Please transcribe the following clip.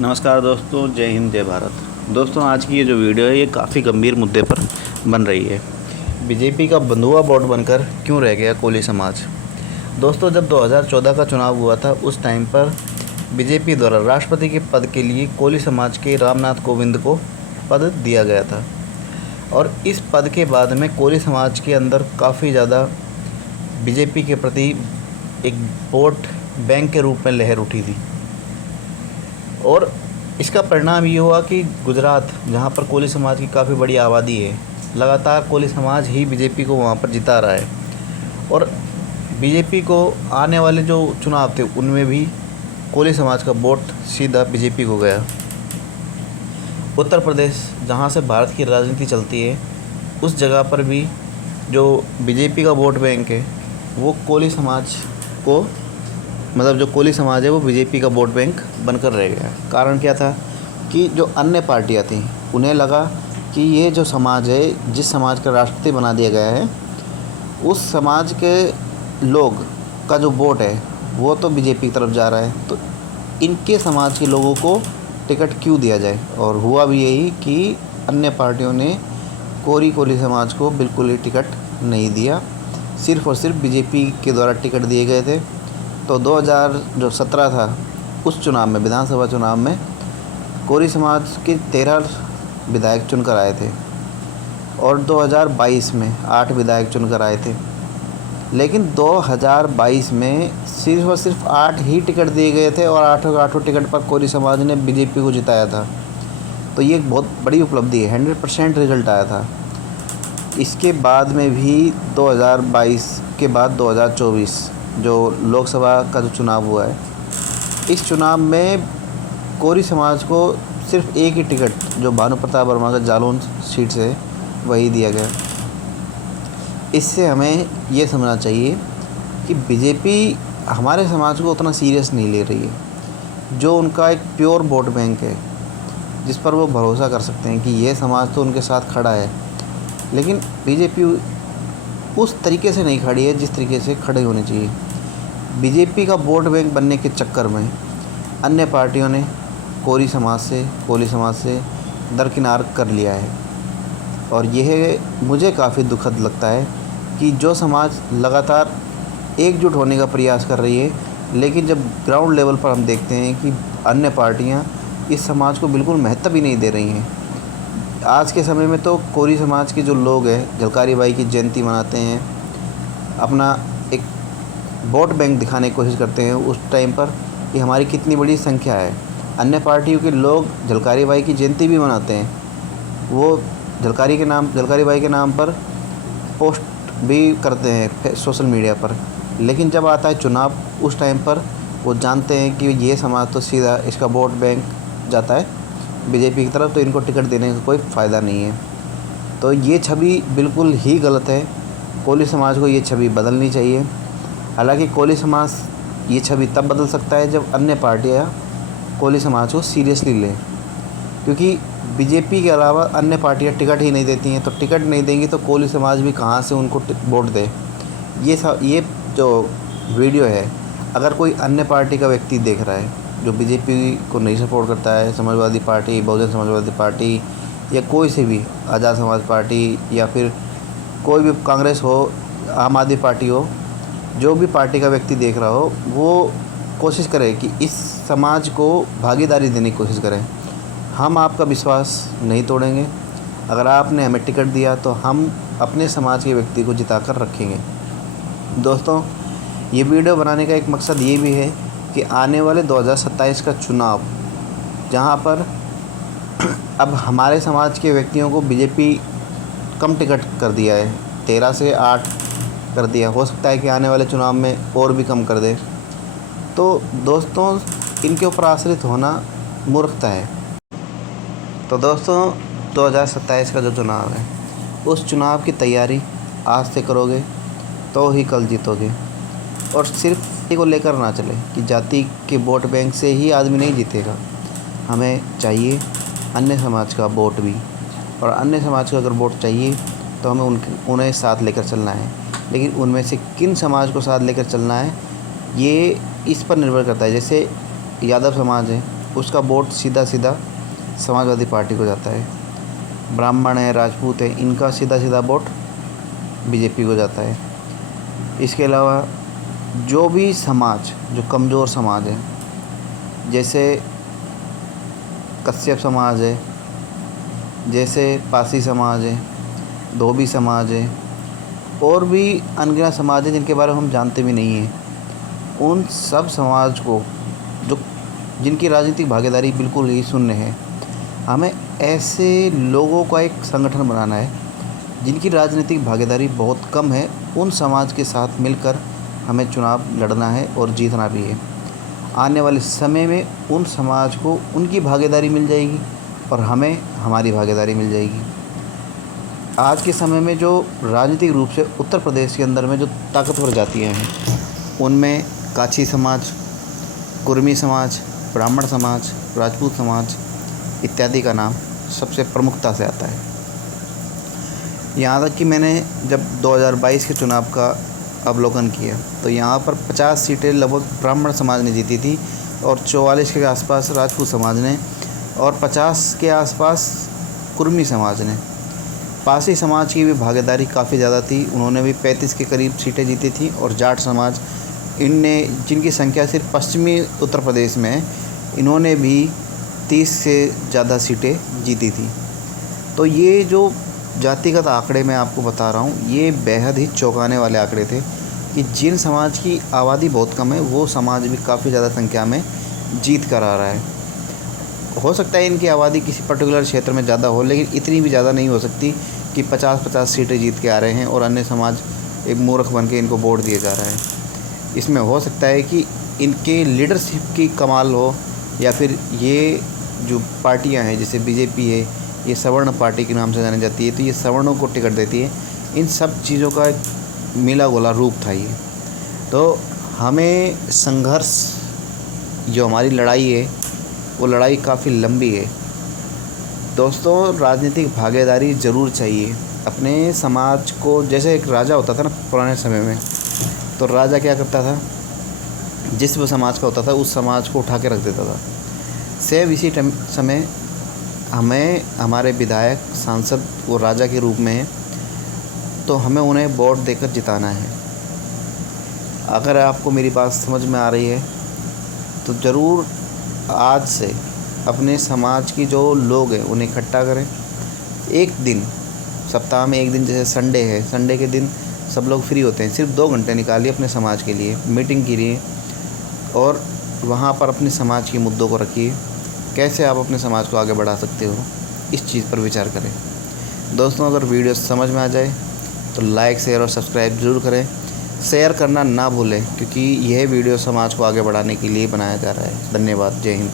नमस्कार दोस्तों, जय हिंद जय भारत। दोस्तों, आज की ये जो वीडियो है ये काफ़ी गंभीर मुद्दे पर बन रही है। बीजेपी का बंधुआ बोर्ड बनकर क्यों रह गया कोली समाज। दोस्तों, जब 2014 का चुनाव हुआ था उस टाइम पर बीजेपी द्वारा राष्ट्रपति के पद के लिए कोली समाज के रामनाथ कोविंद को पद दिया गया था और इस पद के बाद में कोली समाज के अंदर काफ़ी ज़्यादा बीजेपी के प्रति एक वोट बैंक के रूप में लहर उठी थी और इसका परिणाम ये हुआ कि गुजरात, जहाँ पर कोली समाज की काफ़ी बड़ी आबादी है, लगातार कोली समाज ही बीजेपी को वहाँ पर जिता रहा है और बीजेपी को आने वाले जो चुनाव थे उनमें भी कोली समाज का वोट सीधा बीजेपी को गया। उत्तर प्रदेश, जहाँ से भारत की राजनीति चलती है, उस जगह पर भी जो बीजेपी का वोट बैंक है वो कोली समाज को, मतलब जो कोली समाज है वो बीजेपी का वोट बैंक बनकर रह गया। कारण क्या था कि जो अन्य पार्टियां थीं उन्हें लगा कि ये जो समाज है, जिस समाज का राष्ट्रपति बना दिया गया है, उस समाज के लोग का जो वोट है वो तो बीजेपी की तरफ जा रहा है, तो इनके समाज के लोगों को टिकट क्यों दिया जाए। और हुआ भी यही कि अन्य पार्टियों ने कोली समाज को बिल्कुल ही टिकट नहीं दिया, सिर्फ़ और सिर्फ बीजेपी के द्वारा टिकट दिए गए थे। तो 2017 था, उस चुनाव में, विधानसभा चुनाव में कोली समाज के 13 विधायक चुनकर आए थे और 2022 में 8 विधायक चुनकर आए थे। लेकिन 2022 में सिर्फ और सिर्फ 8 ही टिकट दिए गए थे और 8 टिकट पर कोली समाज ने बीजेपी को जिताया था। तो ये एक बहुत बड़ी उपलब्धि है, 100% रिजल्ट आया था। इसके बाद में भी 2022 के बाद 2024 जो लोकसभा का जो चुनाव हुआ है, इस चुनाव में कोली समाज को सिर्फ एक ही टिकट, जो भानु प्रताप वर्मा का जालौन सीट से, वही दिया गया। इससे हमें ये समझना चाहिए कि बीजेपी हमारे समाज को उतना सीरियस नहीं ले रही है। जो उनका एक प्योर वोट बैंक है जिस पर वो भरोसा कर सकते हैं कि ये समाज तो उनके साथ खड़ा है, लेकिन बीजेपी उस तरीके से नहीं खड़ी है जिस तरीके से खड़े होनी चाहिए। बीजेपी का वोट बैंक बनने के चक्कर में अन्य पार्टियों ने कोली समाज से दरकिनार कर लिया है और यह मुझे काफ़ी दुखद लगता है कि जो समाज लगातार एकजुट होने का प्रयास कर रही है, लेकिन जब ग्राउंड लेवल पर हम देखते हैं कि अन्य पार्टियां इस समाज को बिल्कुल महत्व ही नहीं दे रही हैं। आज के समय में तो कोली समाज के जो लोग हैं झलकारी बाई की जयंती मनाते हैं, अपना एक वोट बैंक दिखाने की कोशिश करते हैं उस टाइम पर कि हमारी कितनी बड़ी संख्या है। अन्य पार्टियों के लोग झलकारी बाई की जयंती भी मनाते हैं, वो झलकारी बाई के नाम पर पोस्ट भी करते हैं सोशल मीडिया पर, लेकिन जब आता है चुनाव उस टाइम पर वो जानते हैं कि ये समाज तो सीधा इसका वोट बैंक जाता है बीजेपी की तरफ, तो इनको टिकट देने का कोई फ़ायदा नहीं है। तो ये छवि बिल्कुल ही गलत है। कोली समाज को ये छवि बदलनी चाहिए। हालांकि कोली समाज ये छवि तब बदल सकता है जब अन्य पार्टियां कोली समाज को सीरियसली लें, क्योंकि बीजेपी के अलावा अन्य पार्टियां टिकट ही नहीं देती हैं, तो टिकट नहीं देंगी तो कोली समाज भी कहां से उनको वोट दे। ये जो वीडियो है, अगर कोई अन्य पार्टी का व्यक्ति देख रहा है जो बीजेपी को नहीं सपोर्ट करता है, समाजवादी पार्टी, बहुजन समाजवादी पार्टी या कोई सी भी, आज़ाद समाज पार्टी या फिर कोई भी, कांग्रेस हो, आम आदमी पार्टी हो, जो भी पार्टी का व्यक्ति देख रहा हो, वो कोशिश करे कि इस समाज को भागीदारी देने की कोशिश करें। हम आपका विश्वास नहीं तोड़ेंगे। अगर आपने हमें टिकट दिया तो हम अपने समाज के व्यक्ति को जिता कर रखेंगे। दोस्तों, ये वीडियो बनाने का एक मकसद ये भी है कि आने वाले 2027 का चुनाव, जहाँ पर अब हमारे समाज के व्यक्तियों को बीजेपी कम टिकट कर दिया है, 13 से 8 कर दिया, हो सकता है कि आने वाले चुनाव में और भी कम कर दे। तो दोस्तों, इनके ऊपर आश्रित होना मूर्खता है। तो दोस्तों, 2027 का जो चुनाव है, उस चुनाव की तैयारी आज से करोगे तो ही कल जीतोगे। और सिर्फ को लेकर ना चले कि जाति के वोट बैंक से ही आदमी नहीं जीतेगा। हमें चाहिए अन्य समाज का वोट भी, और अन्य समाज का अगर वोट चाहिए तो हमें उन्हें साथ लेकर चलना है। लेकिन उनमें से किन समाज को साथ लेकर चलना है ये इस पर निर्भर करता है। जैसे यादव समाज है, उसका वोट सीधा सीधा समाजवादी पार्टी को जाता है। ब्राह्मण है, राजपूत है, इनका सीधा सीधा वोट बीजेपी को जाता है। इसके अलावा जो भी समाज, जो कमज़ोर समाज है, जैसे कश्यप समाज है, जैसे पारसी समाज है, धोबी समाज है, और भी अनगिनत समाज है जिनके बारे में हम जानते भी नहीं हैं, उन सब समाज को जिनकी राजनीतिक भागीदारी बिल्कुल ही शून्य है, हमें ऐसे लोगों का एक संगठन बनाना है जिनकी राजनीतिक भागीदारी बहुत कम है। उन समाज के साथ मिलकर हमें चुनाव लड़ना है और जीतना भी है। आने वाले समय में उन समाज को उनकी भागीदारी मिल जाएगी और हमें हमारी भागीदारी मिल जाएगी। आज के समय में जो राजनीतिक रूप से उत्तर प्रदेश के अंदर में जो ताकतवर जातियाँ हैं, उनमें काछी समाज, कुर्मी समाज, ब्राह्मण समाज, राजपूत समाज इत्यादि का नाम सबसे प्रमुखता से आता है। यहाँ तक कि मैंने जब 2022 के चुनाव का अवलोकन किया तो यहाँ पर 50 सीटें लगभग ब्राह्मण समाज ने जीती थी और 44 के आसपास राजपूत समाज ने और 50 के आसपास कुर्मी समाज ने। पारसी समाज की भी भागीदारी काफ़ी ज़्यादा थी, उन्होंने भी 35 के करीब सीटें जीती थी। और जाट समाज, इनने जिनकी संख्या सिर्फ पश्चिमी उत्तर प्रदेश में है, इन्होंने भी 30 से ज़्यादा सीटें जीती थी। तो ये जो जातिगत आंकड़े मैं आपको बता रहा हूँ, ये बेहद ही चौंकाने वाले आंकड़े थे कि जिन समाज की आबादी बहुत कम है वो समाज भी काफ़ी ज़्यादा संख्या में जीत कर आ रहा है। हो सकता है इनकी आबादी किसी पर्टिकुलर क्षेत्र में ज़्यादा हो, लेकिन इतनी भी ज़्यादा नहीं हो सकती कि 50-50 सीटें जीत के आ रहे हैं और अन्य समाज एक मूर्ख बन के इनको वोट दिया जा रहा है। इसमें हो सकता है कि इनके लीडरशिप की कमाल हो, या फिर ये जो पार्टियां हैं जैसे बीजेपी है, ये सवर्ण पार्टी के नाम से जानी जाती है, तो ये सवर्णों को टिकट देती है। इन सब चीज़ों का मिला गोला रूप था ये। तो हमें संघर्ष, जो हमारी लड़ाई है, वो लड़ाई काफ़ी लंबी है दोस्तों। राजनीतिक भागीदारी ज़रूर चाहिए अपने समाज को। जैसे एक राजा होता था ना पुराने समय में, तो राजा क्या करता था, जिस वो समाज का होता था उस समाज को उठा के रख देता था। सेम इसी समय हमें हमारे विधायक, सांसद वो राजा के रूप में हैं, तो हमें उन्हें वोट देकर जिताना है। अगर आपको मेरी बात समझ में आ रही है तो ज़रूर आज से अपने समाज की जो लोग हैं उन्हें इकट्ठा करें। एक दिन, सप्ताह में एक दिन, जैसे संडे है, संडे के दिन सब लोग फ्री होते हैं, सिर्फ 2 घंटे निकालिए अपने समाज के लिए, मीटिंग कीजिए और वहाँ पर अपने समाज के मुद्दों को रखिए। कैसे आप अपने समाज को आगे बढ़ा सकते हो, इस चीज़ पर विचार करें। दोस्तों, अगर वीडियो समझ में आ जाए तो लाइक, शेयर और सब्सक्राइब ज़रूर करें। शेयर करना ना भूलें, क्योंकि यह वीडियो समाज को आगे बढ़ाने के लिए बनाया जा रहा है। धन्यवाद। जय हिंद।